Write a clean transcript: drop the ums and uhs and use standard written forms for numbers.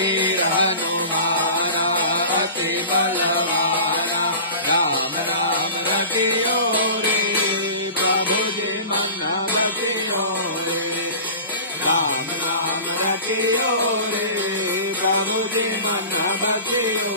वीर हनुमाना अति बलवाना राम राम रटियो रे प्रभु जी मन रटियो रे राम राम रटियो रे प्रभु जी मन रटियो